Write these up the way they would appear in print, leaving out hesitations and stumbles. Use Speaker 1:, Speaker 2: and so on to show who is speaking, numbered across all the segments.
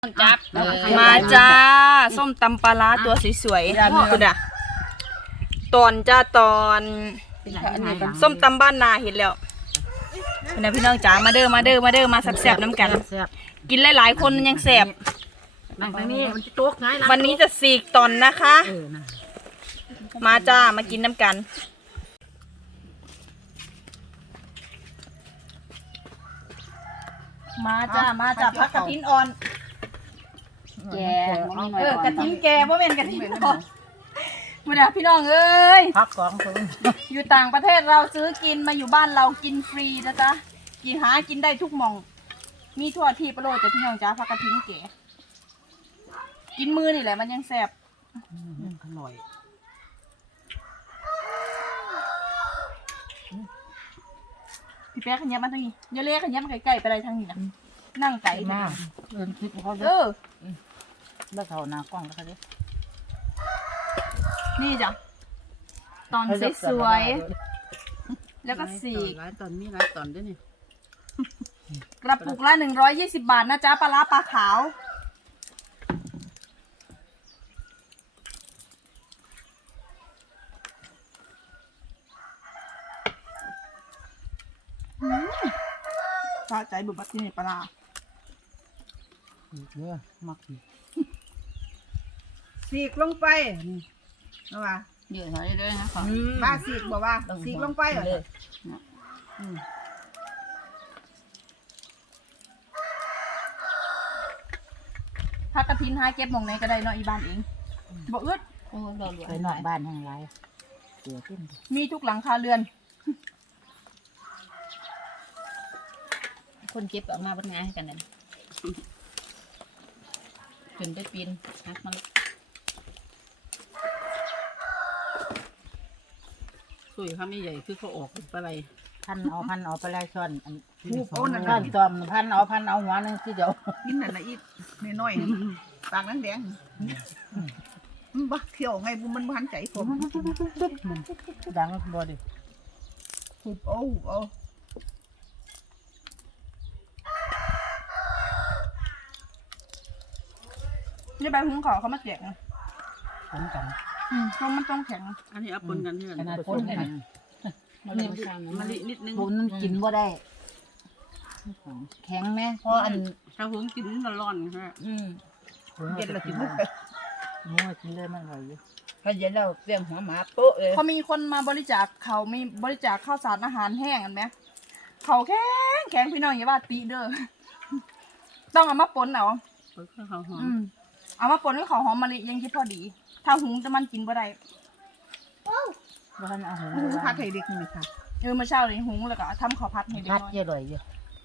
Speaker 1: จับมาจ้าส้มตำปลาร้าตัวสวยๆคุณอะตอนจ้าตอนส้มตำบ้านนาเห็นแล้วคุณนะพี่น้องจ๋ามาเด้อมาแซ่บๆน้ำกันกินหลายๆคนยังแซ่บวันนี้จะสีกตอนนะคะมาจ้ามากินน้ำกันมาจ้าพักกระทิ้นอ่อนแกกระทิ้นแกว่าเป็นกระทิ้นอ่อนมาเด้อพี่น้องเอ้ยพักของคุณอยู่ต่างประเทศเราซื้อกินมาอยู่บ้านเรากินฟรีนะจ๊ะกินได้ทุกหม่องมีทั่วที่ประโลดแต่พี่น้องจ้าพักกระทิ้นแกกินมือนี่แหละมันยังแซ่บอร่อยพี่แป๊ะขยับมาทางนี้อย่าเล่ขยับมาใกล้ๆไปอะไรทางนี้นะนั่งไก่หน้าแล้วเขาหน้ากล้องแล้วเขาดินี่จ้ะตอนสวยๆแล้วก็สีร้านตอนนี้ร้านตอนด้วยนี่กระปุกละ120 บาทนะจ๊ะปลาร้าปลาขาวปลาใจบุบบัตที่นี่ปลาเยอะมากสีกลงไปเอาว่าเยอะเลยนะคะบ้าสีกบอกว่าสีกลงไปเหรอถ้ากระทินหาเก็บมองไหนก็ได้เนาะอีบ้านเองบอกอึดไปนอกบ้านทางไรเสือขึ้นมีทุกหลังคาเรือนคนเก็บออกมาเป็นไงให้กันนั่นขึ้นไปปีนฮักมันสวยเขาไม่ใหญ่คือเขาออกไปอะไรพันเอาไปไล่ช้อนผู้โป้นั่นช้อนจอมพันเอาหัวนึงที่เดียวกินนั่นละอีน้อยปากนั่งแดงบ้าเขียวไงบุมันพันใจผมดังบ่ดิผู้โอ้นี่ใบหุ้งเขามาแจกนะปนกันมันต้องแข็งอันนี้เอาปนกันที่ไหนขนาดปนกันมะลินิดนึงปนกินบ่ได้แข็งไหมเพราะอันชาวหุ้งกินมันร้อนใช่ไหมเย็นเรากินไม่ได้กินเลยมันอร่อยอยู่ถ้าเย็นเราเสียงหัวหมาโป๊ะเลยเขามีคนมาบริจาคเขามีบริจาคข้าวสารอาหารแห้งกันไหมเขาแข็งพี่น้องอย่าว่าตีเด้อต้องเอามาปนเอาเอามาปนให้เขาหอมมะลิยังที่พอดีถ้าหุงจะมันกินบ่ได้บ้านเอาหุงพัดให้เด็กนี่ค่ะมาเช้าเลยหุงแล้วก็ทำข้าวผัดให้เด็กน้อยพัดเยอะเลยเยอะ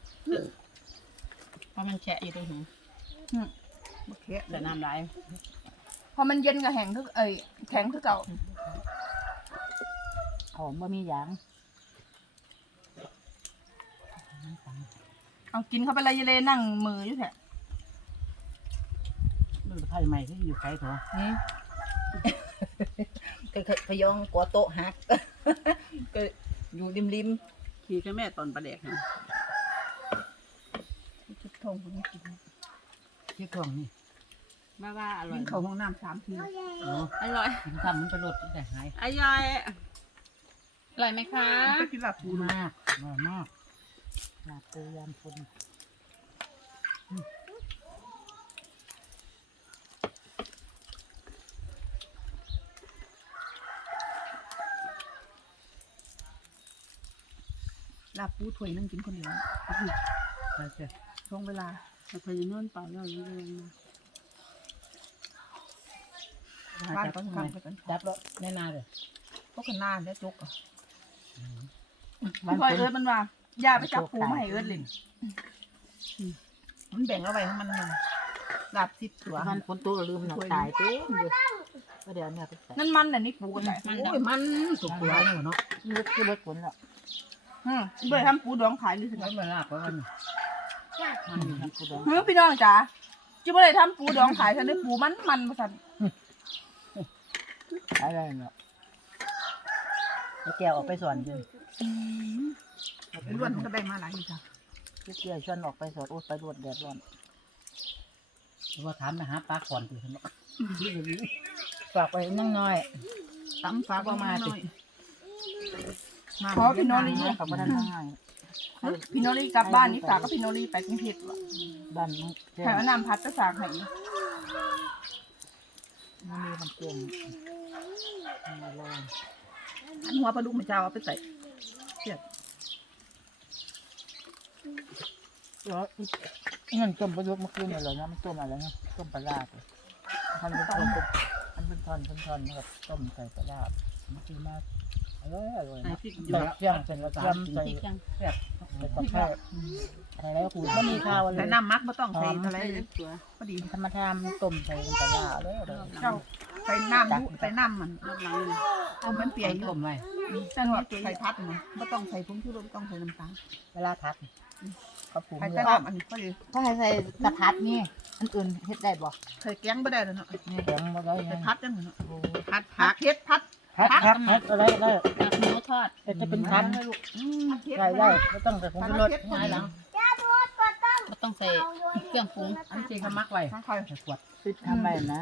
Speaker 1: เพราะมันแฉะอยู่ตรงหุงโอเคแต่น้ำไหลพอมันเย็นกับแข็งทุกแข็งทุกเก่าหอมบะมีหยางเอากินเข้าไปเลยยเลยนั่งมืออยู่แถะไผ่ใหม่ที่อยู่ไกลเถอะก็พยองกัวโต๊ะหักก็อยู่ริมขี่แค่แม่ตอนประเด็กนะชุดทองคนนี้กินชุดทองนี่ว่าอร่อยเขาห้องน้ำ3 ทีอร่อยกินคำมันประหลดแต่หายอร่อยไหมคะกินหลับปูมากอร่อยมากหลับปูยำคนลาปูถ้วยนั่งกินคนเดียวใช่ช่วงเวลาเราเคยนอนเปล่าเราอยู่เลยบ้านก็ทำไปกันจับแล้วแน่นาเลยพวกกันนาได้จุกมันคอยเอิร์ดมันว่าย่าไปจับปูมาให้เอิร์ดเลยมันแบ่งเอาไว้ให้มันลาบ10 ตัวมันคนตัวลืมหนักตายเต้อยู่ก็เดี๋ยวเนี่ยนั่นมันแต่นี่ปูกันไหนโอ้ยมันสุกตัวเนาะลึกคือเล็กผลแล้วเบื่อทำปูดองขายหรือถึงไม่ลาบแล้วกันพี่น้องจ๋าจะไม่ได้ทำปูดองขายฉันได้ปูมันประสันอะไรเนาะแก้วออกไปสอนจริงล้วนก็ได้มาหลายจ้ะแก้วชวนออกไปสอนโอ้ไปรวดแดดร้อน
Speaker 2: ว่าถามไปหาปลาก่อนคือนี่เลย
Speaker 3: ฝากไปนั่งน้อยตำฝากว่ามาสิ
Speaker 1: ขอพี่โนรี
Speaker 3: กับบ้านทางง่าย
Speaker 1: พี่โนรีกลับบ้านนี่ฝากก็พี่โนรีไปกรุงเทพว่ะ
Speaker 3: บ้านมันแก่
Speaker 1: แถวน้ำพัดก็ฝากให้
Speaker 3: มันมีมันเก่งมาลอง
Speaker 1: อันหัวปลาดุกมันจะเอาไปใส่เสียบ
Speaker 3: แล้วเงินต้มประยุกต์เมื่อคืนอะไรนะมันต้มอะไรนะต้มปลาลาดท่านเป็นต้มมันเป็นท่อนนะครับต้มใส่ปลาลาดมันคือมาอร่อยนะใส่เครื่องเป็นระยำใส่ใส่กระเพาะใส่แล้วกูไม่มีข้าวอะไร
Speaker 1: แต่น้ำมักไม่ต้องใส่อะไรตัวพอดี
Speaker 3: ธรรมดาต้มใส่ปลาลาดเลย
Speaker 1: เจ้าใส่น้ำใส่น้ำมันเอามันเปียกอยู่
Speaker 2: ต้มไว้
Speaker 1: ฉันว่าใส่พัดมันไม่ต้องใส่ผงชูรสไม่ต้องใส่น้ำตาล
Speaker 3: เวลาทัดเขาปรุง
Speaker 1: ใส่
Speaker 3: เลย
Speaker 1: น้ำอันนี้พอดี
Speaker 3: ถ้าใส่กระพัดนี่อันอื่นเฮ็ดได้บ่
Speaker 1: ใส่แกงไม่ได้เลยเนาะ
Speaker 3: นี่แข็งมาได้
Speaker 1: ใส่
Speaker 3: ไง
Speaker 1: พัดจังเนาะพัดเฮ็ดพัด
Speaker 3: พัดอะไรได้
Speaker 1: หมูทอด
Speaker 3: จะเป็นพัดใส่ได้ไม่ต้องใส่ผงชูรสง่ายหลัง
Speaker 4: ไม่ต้องใส่เครื่องปรุง
Speaker 2: อันจริงเขามักไว้
Speaker 1: ค่อย
Speaker 2: ใส่ขวด
Speaker 3: ติดทำไปนะ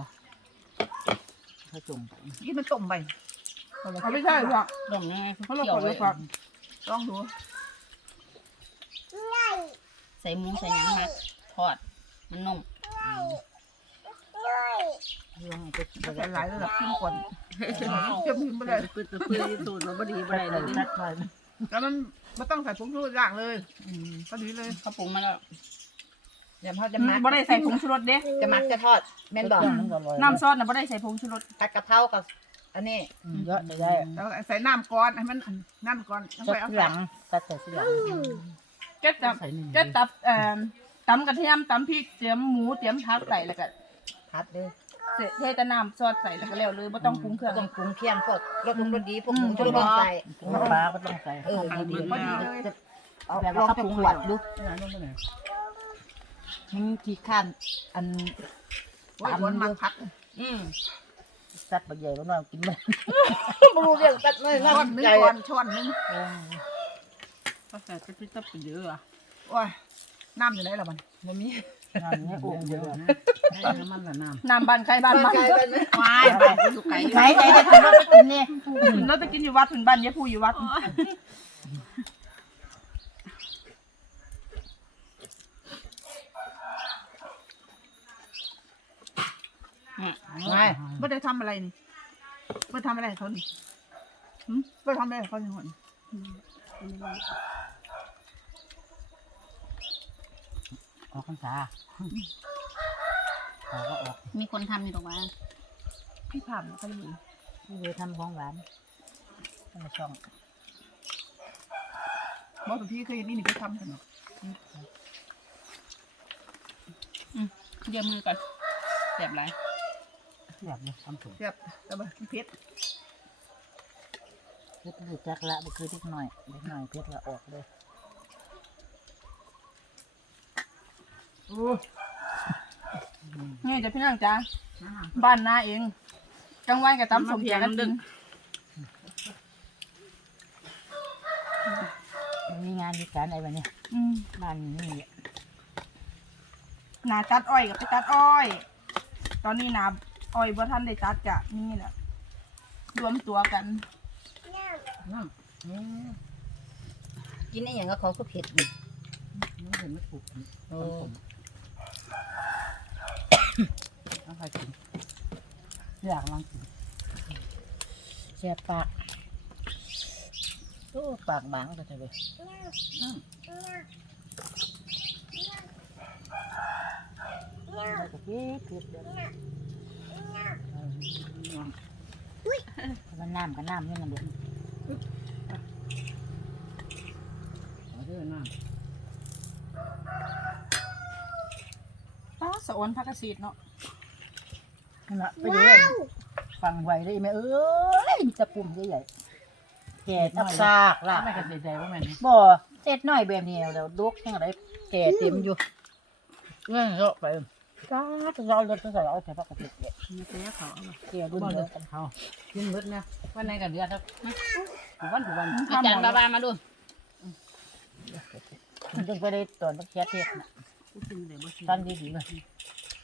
Speaker 3: เขาจุ่ม
Speaker 1: ๆยี่มันต้มไปเขาไม่ใช่หรอก
Speaker 4: ลงง่าย
Speaker 1: เขาลง
Speaker 4: เกี่ยว
Speaker 1: ก่อน
Speaker 4: ไว้
Speaker 1: เลยครับลองดู
Speaker 4: ใส่หมูใส่หยังมาทอดมันนุ่ม
Speaker 3: ลองไป
Speaker 1: ใส่หลายระดับขึ้นก่อนเก็บพิมพ์ไปเลย
Speaker 2: ปื้ดสูตรเราไม่ดีไปเลย
Speaker 3: ชัดไป
Speaker 1: แล้วมันไม่ต้องใส่ผงชูรสอย่างเลยพอดีเลย
Speaker 4: เขาปรุงมาแล้ว
Speaker 5: เดี๋ยวพ่อจะมัด
Speaker 1: ไม่ได้ใส่ผงชูรสเด้
Speaker 5: จะมัดจะทอดแม่นบอก
Speaker 1: น้ำซอสน่ะไม่ได้ใส่ผงชูรส
Speaker 5: ผัดกะเพรากับอันนี้
Speaker 3: เยอะจะได้
Speaker 1: แล้วใส่น้ำก่อนให้มันน้ำก่อนแล้ว
Speaker 3: สั
Speaker 1: ค่อยเอา
Speaker 3: กห
Speaker 1: ใส่
Speaker 3: ลังตัดใส่ทีหลัง
Speaker 1: แก็ตับแก็ตับตำกระเทียมตำพริกเตรียมหมูเตรียมผักใส่แล้วก็
Speaker 5: ผัดเลย
Speaker 1: เทแต่น้ำซอสใส่แล้วก็แล้วเลยไม่ต้องปรุงเครื่อง
Speaker 5: ต้องปรุงเคี่ยงพวกรสรสดีพวกผงชูรสใส่
Speaker 3: ปลาก็ต้องใส่
Speaker 5: ดี
Speaker 1: พอดีเลย
Speaker 3: แบบว่าเขาขวดดู
Speaker 2: ลงไปไหน
Speaker 3: มันขี้ข้านอัน
Speaker 1: โอ้ยคนมันผัก
Speaker 3: สัตว์บางใหญ่ก็นอนกินไม่
Speaker 5: บรูเรียกตัดเลย
Speaker 1: ช้อนนึงก่อนช้อนนึง
Speaker 2: ก็ใส่กระติบเยอะอ่ะ
Speaker 1: โอ้ยน้ำอยู่ไหนล่ะมัน
Speaker 5: มันมี
Speaker 3: งานนี้โอ้เยอะ
Speaker 2: ให้น้ำมันกับน้ำ
Speaker 1: น้ำบ้านใครบ้านมัน
Speaker 5: ไก่เป็นไหม
Speaker 1: วายบ้านอยู่ไกล
Speaker 3: ไหนไหนจะทำรถไปกินนี่
Speaker 1: เราไปกินอยู่วัดถึงบ้านยายผู้อยู่วัด
Speaker 5: ไม่
Speaker 1: ไม่ได้ทำอะไรนี่ไม่ทำอะไรเขานี่ไม่ทำอะไรเขานี่หน
Speaker 3: ออกพรรษาเขาก็ออก
Speaker 4: มีคนทำอยู่ตรงนั้น
Speaker 1: พี่ผ่านเขาอยู่
Speaker 3: เลยทำของหวานทำช่อง
Speaker 1: บอกพี่เคยเห็นนี่นี่ก็ทำกันหรอ
Speaker 4: เดี๋ยวมือก่อนเสียบไร
Speaker 3: แบบนี้ทำถุง
Speaker 1: เสียบแต่ว่าเพชร
Speaker 3: เพชรดูจักละมันคือเล็กหน่อยเพชรละออกเลย
Speaker 1: นี่จะพี่นางจ้าบ้านนาเองกลางวันกับตำสมเกียกันดึง
Speaker 3: มีงานมีการอะไรแบบนี้บ้านนี่
Speaker 1: นาตัดอ้อยกับไปตัดอ้อย ตอนนี้นาอ้อยบ่ทันได้ตัดกะนี่แหละรวมตัวกัน
Speaker 5: กินนี่อย่างก็เขาก็เผ็ดอยู่
Speaker 2: น้ำเห็นไม่ถูกต้องใครกิน
Speaker 3: อยากลองกินแช่ปากโอ้ปากบางก็จะไปเพชรมันน้ำกับน้ำนี่มันเด็ด
Speaker 2: ขอเด้อน้ำ
Speaker 1: ป้าสะออนพักเกษตรเนาะ
Speaker 3: นะไปเรื่อยฟังไว้ได้ไหมเอ้ยจะปุ่มใหญ่ๆแก่ทับซากล่ะ
Speaker 2: ไม่กันใจว่าแม่นี่
Speaker 3: บ่เจ็ดน้อยแบบนี้แล้วดกยังไงแก่เต็มอยู่เงี้ยเยอะไปก้าจะเราเลือดใส่เอาใส่ผักกระเทียม
Speaker 2: มีเตี้ยเขาเอา
Speaker 3: เกี่ยวรุ่นเดียวกัน
Speaker 2: เขากินมืดนะวันไหนกันเดือนครับวัน
Speaker 4: อาจารย์บาบามาดู
Speaker 3: จึงไปได้ตอนผักเทียมนะ
Speaker 2: กินเดี๋ยวมา
Speaker 3: ตอนดีๆเลย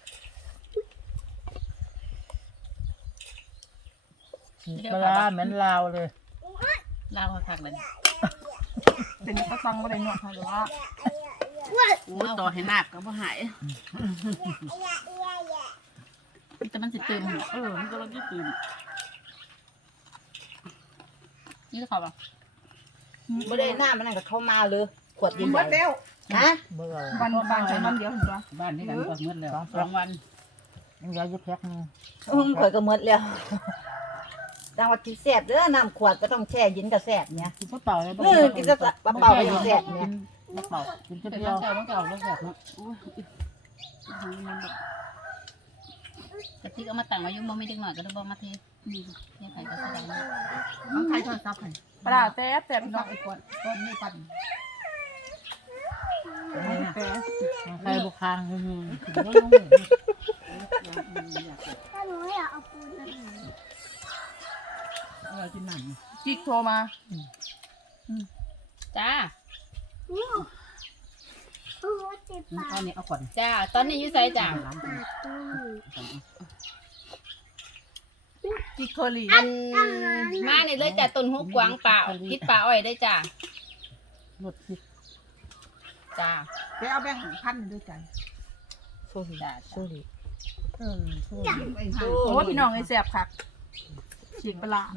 Speaker 3: ปลาเหม็นลาวเลย
Speaker 4: ลาวคักๆเลย
Speaker 1: เป็นกระซังก็ได้เนาะหรือว่า
Speaker 4: โอ้ต่อให้หนักก็บ่หายแต่มันสิตื่นมันก็มันสิตื่นนี่เขาป่ะ
Speaker 5: บ่ได้หน้ามันนั่นก็เข้ามาเลยขวด
Speaker 1: กิ
Speaker 5: ดิ
Speaker 1: น
Speaker 5: น
Speaker 1: หมดแล้ว
Speaker 5: ฮะ
Speaker 3: เบื่อ
Speaker 1: วันใช้วันเดียวเห็นปะ
Speaker 2: บ้านนี้กันก็มืดแล้ว2 วัน
Speaker 3: ยังยายุบแพ็คนึง
Speaker 5: ข่อยก็หมดแล้วดังว่ากินแซ่บเด้อน้ำขวดก็ต้องแช่เย็นก็แซ่บเนี่ย
Speaker 3: กินกระเป๋าเลย
Speaker 5: กินกระเป๋าก็ยังแซ่บเนี่ย
Speaker 3: กระเป๋ากิน
Speaker 2: เป็
Speaker 3: เจ้าน เดีย
Speaker 2: บ้า
Speaker 3: วน
Speaker 2: เก่าต้องเก่าแล้วแบบเนาะ
Speaker 4: กะทิเอามาตั้งไว้ยุ่งบ่มีเด็กหน่อยก็ได้บ่มาเทเนี่ยไผก็แสดง
Speaker 2: ต้องใช้โทรศัพท์ให้
Speaker 1: ปลาแซ่บแซ่บ
Speaker 2: น้อ
Speaker 1: เนาะ
Speaker 2: งไอ้คนต้นนี่ปัน
Speaker 3: ใครบุคคางถึงก็ลง
Speaker 2: กินหนัง
Speaker 1: จิกโทรมา
Speaker 4: จ้า
Speaker 2: เอาเนี่ยเอาก่อน
Speaker 4: จ้าตอนนี้อยู่ไสจ้า
Speaker 1: จิกเคอรี่
Speaker 4: อันมานี่เลยจ้ะต้นหูกวางป่าคิดป่าอ้อยได้จ้าร
Speaker 3: ถติด
Speaker 4: จ้า
Speaker 1: ไปเอาแบ่งพันด้วยกัน
Speaker 5: โซลีโซลี
Speaker 1: โอ้พี่น้องไอ้แซ่บคักฉีกปลา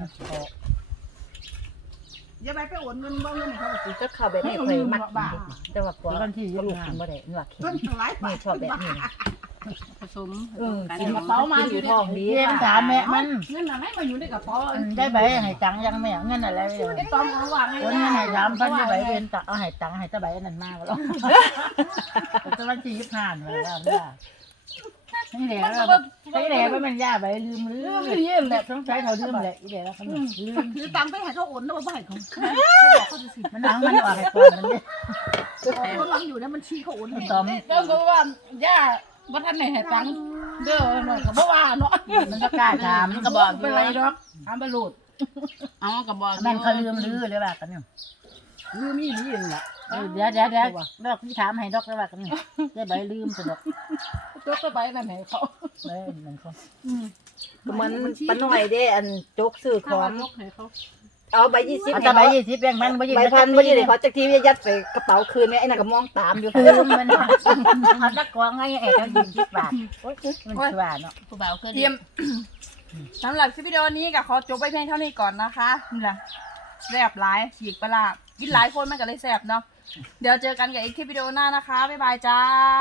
Speaker 1: อย่าไปโอนเงินบ่เงินให้เขาไป
Speaker 5: ก็เข้าแบบนี้ข่อยมักแต่ว่าพอ
Speaker 3: วันที่
Speaker 5: ลูกกินบ่ได้หนัก
Speaker 1: ต้นถวาย
Speaker 5: นี่ชอบแบบนี้
Speaker 4: ผสม
Speaker 5: กินกระเป๋ามาอยู่ท้องดี
Speaker 3: เรียนถามแม่มัน
Speaker 2: เงินอะไรมาอยู่ในกระเป๋า
Speaker 3: ได้ใบให้ตังยังแม่เงินอะไรเลย
Speaker 2: ตอมเอาวางให้
Speaker 3: วันนี้ให้ถามพันได้ใบเรียนตังเอาให้ตังให้ตะใบนั่นมากแล้วแต่วันที่25เลยว่านี่แหละนี่แหละว่ามันยาใบลืมแหละต้องใช้เขาลืมแหละอีเดี๋ยวแล้วเขาลืม
Speaker 2: คือตังไปให้เขาโอนแล้วมาให้เขา
Speaker 3: มันหลังมันออกให้ก่อนมันเนี่ย
Speaker 2: คนหลังอยู่นะมันชี้เขาโอน
Speaker 3: มันตอม
Speaker 2: ก็คือว่าย่าว่าท่านไหนให้ตังเด้อหน่อยก็บ่ว่าเนาะ
Speaker 3: มันก็กล้าถามมันก็บอก
Speaker 2: เป็นไรดอกถามบรรลุ
Speaker 4: เอากระบอก
Speaker 3: มันเขาลืมลือเลยว่ากันเนี่ย
Speaker 2: ลืมนี่นี่แหละ
Speaker 3: เดี๋ยวดอกพี่ถามให้ดอกเลยว่ากันเนี่ยได้ใบลืมสะดอก
Speaker 2: จกไปนั่นไหนเขา
Speaker 3: เลยมันก็
Speaker 5: มันปะหน่อยเด้อันจกซื้อของ
Speaker 2: ยกให้เขา
Speaker 5: เอาใบ20
Speaker 3: เอา
Speaker 5: ให้
Speaker 3: แต่ใบ
Speaker 5: เขา
Speaker 3: 20แบ่งมันใบ
Speaker 5: ใบพันบ่ได้เขาจักทียัดใส่กระเป๋าคืนแม่ไอ้นั่นก็มองตามอยู่
Speaker 3: ลืมมันเอาตะกวางให้ไอ้เขา20 บาทมันสว่าเนาะ
Speaker 4: ผู้บ่าวเคย
Speaker 1: เตรียมสำหรับคลิปวิดีโอนี้ก็ขอจบไปเพียงเท่านี้ก่อนนะคะนี่แหละแซ่บหลายฉีกปลากินหลายคนมันก็เลยแซ่บเนาะเดี๋ยวเจอกันกับอีกคลิปวิดีโอหน้านะคะบ๊ายบายจ้า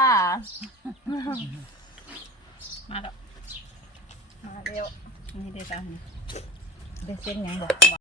Speaker 4: มาแล้ว
Speaker 1: มาเร็ว
Speaker 4: นี่ได้จ้า
Speaker 5: เป็นเส้นหยังบ่